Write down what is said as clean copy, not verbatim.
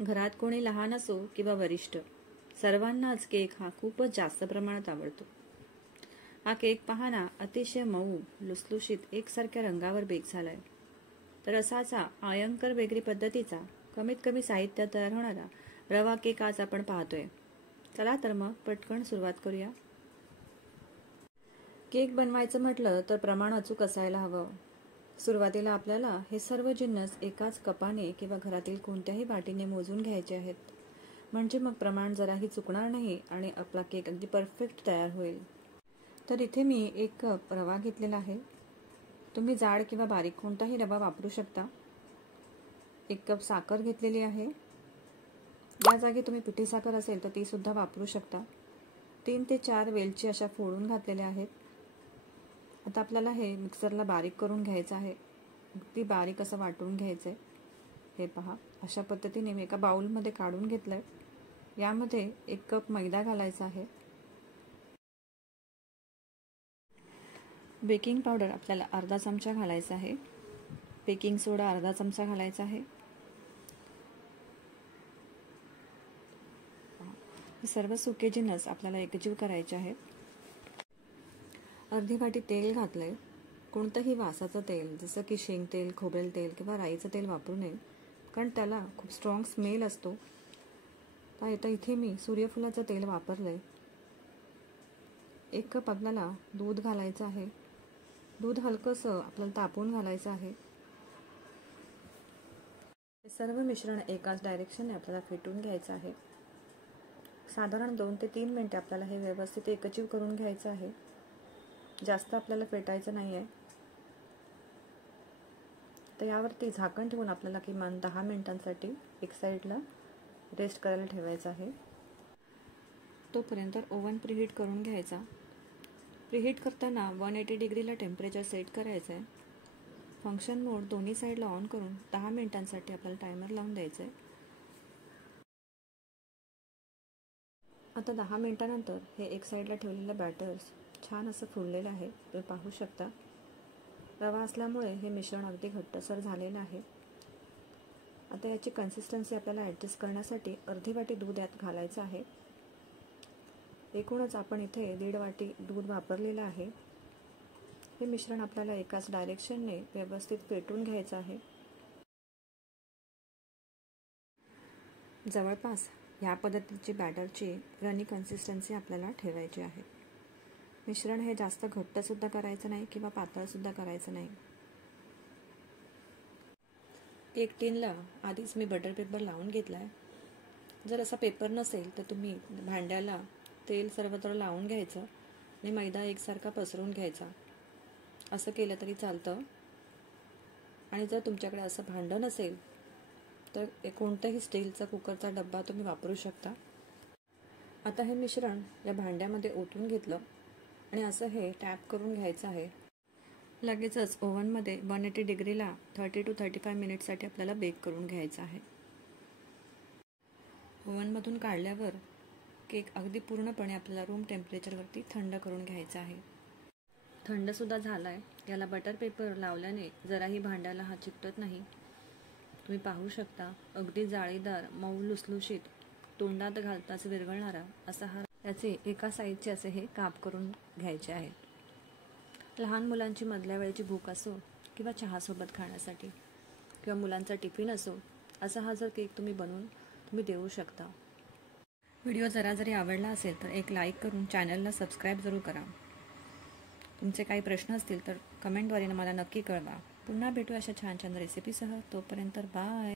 घरात कोणी लहान असो किंवा वरिष्ठ, सर्वांनाच केक हा खूपच जास्त प्रमाणात आवडतो. हा केक पाहना अतिशय मऊ, लुसलुशीत, एकसारख्या रंगावर बेक झालाय. तर असाच आयंकर बेकरी पद्धतीचा कमीत कमी साहित्यात तयार होणारा रवा केक आज आपण पाहतोय. चला तर मग पटकन सुरुवात करूया. केक बनवायचं म्हटलं तर प्रमाण अचूक असायला हवं. सुरुवातीला आपल्याला हे सर्व जिन्नस एकाच कपाने किंवा घरातील कोणत्याही वाटीने मोजून घ्यायचे आहेत. म्हणजे मग प्रमाण जराही चुकणार नाही आणि आपला केक अगदी परफेक्ट तयार होईल. तर इथे मी 1 कप रवा घेतलेला आहे. तुम्ही जाड किंवा बारीक कोणताही रवा वापरू शकता. 1 कप साखर घेतलेली आहे. या जागी तुम्ही पिठी साखर असेल तर ती सुद्धा वापरू शकता. 3 ते 4 वेलची अशा फोडून घातलेल्या आहेत. आता आपल्याला हे मिक्सरला बारीक करून घ्यायचं आहे. अगदी बारीक असं वाटून घ्यायचंय. हे पहा, अशा पद्धतीने मी एका बाउलमध्ये काढून घेतलंय. यामध्ये 1 कप मैदा घालायचा आहे. बेकिंग पावडर आपल्याला अर्धा चमचा घालायचा आहे. बेकिंग सोडा अर्धा चमचा घालायचा आहे. हे सर्व सुके जिन्नस आपल्याला एकजीव करायचे आहेत. अर्धी वाटी तेल घातलंय. कोणतंही वासाचं तेल जसं की शेंगतेल, खोबरेल तेल किंवा राईचं तेल वापरू नये, कारण त्याला खूप स्ट्रॉंग स्मेल असतो. तर इथे मी सूर्यफुलाचं तेल वापरलंय. 1 कप आपल्याला दूध घालायचं आहे. दूध हलकंसं आपल्याला तापवून घालायचं आहे. हे सर्व मिश्रण एकाच डायरेक्शनने आपल्याला फेटून घ्यायचं आहे. साधारण 2 ते 3 मिनिटे आपल्याला हे व्यवस्थित एकजीव करून घ्यायचं आहे. जास्त आपल्याला फेटायचं नाही आहे. तर यावरती झाकण ठेवून आपल्याला किमान 10 मिनिटांसाठी एक साईडला रेस्ट करायला ठेवायचं आहे. तोपर्यंत ओव्हन प्रीहीट करून घ्यायचा. प्रीहीट करताना 180 डिग्रीला टेम्परेचर सेट करायचं आहे. फंक्शन मोड दोन्ही साईडला ऑन करून 10 मिनिटांसाठी आपल्याला टायमर लावून द्यायचं आहे. आता 10 मिनिटानंतर हे एक साईडला ठेवलेलं बॅटर्स छान असं फुललेलं आहे. तुम्ही पाहू शकता. रवा असल्यामुळे हे मिश्रण अगदी घट्टसर झालेलं आहे. आता याची कन्सिस्टन्सी आपल्याला ॲडजस्ट करण्यासाठी अर्धी वाटी दूध यात घालायचं आहे. एकूणच आपण इथे 1.5 वाटी दूध वापरलेलं आहे. हे मिश्रण आपल्याला एकाच डायरेक्शनने व्यवस्थित फेटून घ्यायचं आहे. जवळपास या पद्धतीची बॅटरची रनी कन्सिस्टन्सी आपल्याला ठेवायची आहे. मिश्रण हे जास्त घट्टसुद्धा करायचं नाही किंवा पातळसुद्धा करायचं नाही. केक टिनला आधीच मी बटर पेपर लावून घेतला आहे. जर असा पेपर नसेल तर तुम्ही भांड्याला तेल सर्वत्र लावून घ्यायचं आणि मैदा एकसारखा पसरवून घ्यायचा. असं केलं तरी चालतं. आणि जर तुमच्याकडे असं भांडं नसेल तर कोणताही स्टीलचा कुकरचा डब्बा तुम्ही वापरू शकता. आता हे मिश्रण या भांड्यामध्ये ओतून घेतलं आणि असं हे टॅप करून घ्यायचं आहे. लगेचच ओव्हनमध्ये 180 डिग्रीला 30 to 35 मिनिटसाठी आपल्याला बेक करून घ्यायचं आहे. ओव्हनमधून काढल्यावर केक अगदी पूर्णपणे आपल्याला रूम टेम्परेचरवरती थंड करून घ्यायचा आहे. थंडसुद्धा झाला आहे. याला बटर पेपर लावल्याने जराही भांड्याला हा चिकटत नाही. तुम्ही पाहू शकता. अगदी जाळीदार, मऊ, लुसलुशीत, तोंडात घालताच विरघळणारा असा हा याचे एका साईजचे असे हे काप करून घ्यायचे आहेत. लहान मुलांची मधल्या वेळेची भूक असो किंवा चहासोबत खाण्यासाठी किंवा मुलांचा टिफिन असो, असा हा जर केक तुम्ही बनवून तुम्ही देऊ शकता. व्हिडिओ जरी आवडला असेल तर एक लाईक करून चॅनलला सबस्क्राईब जरूर करा. तुमचे काही प्रश्न असतील तर कमेंटद्वारे मला नक्की कळवा. पुन्हा भेटू अशा छान छान रेसिपीसह. तोपर्यंत बाय.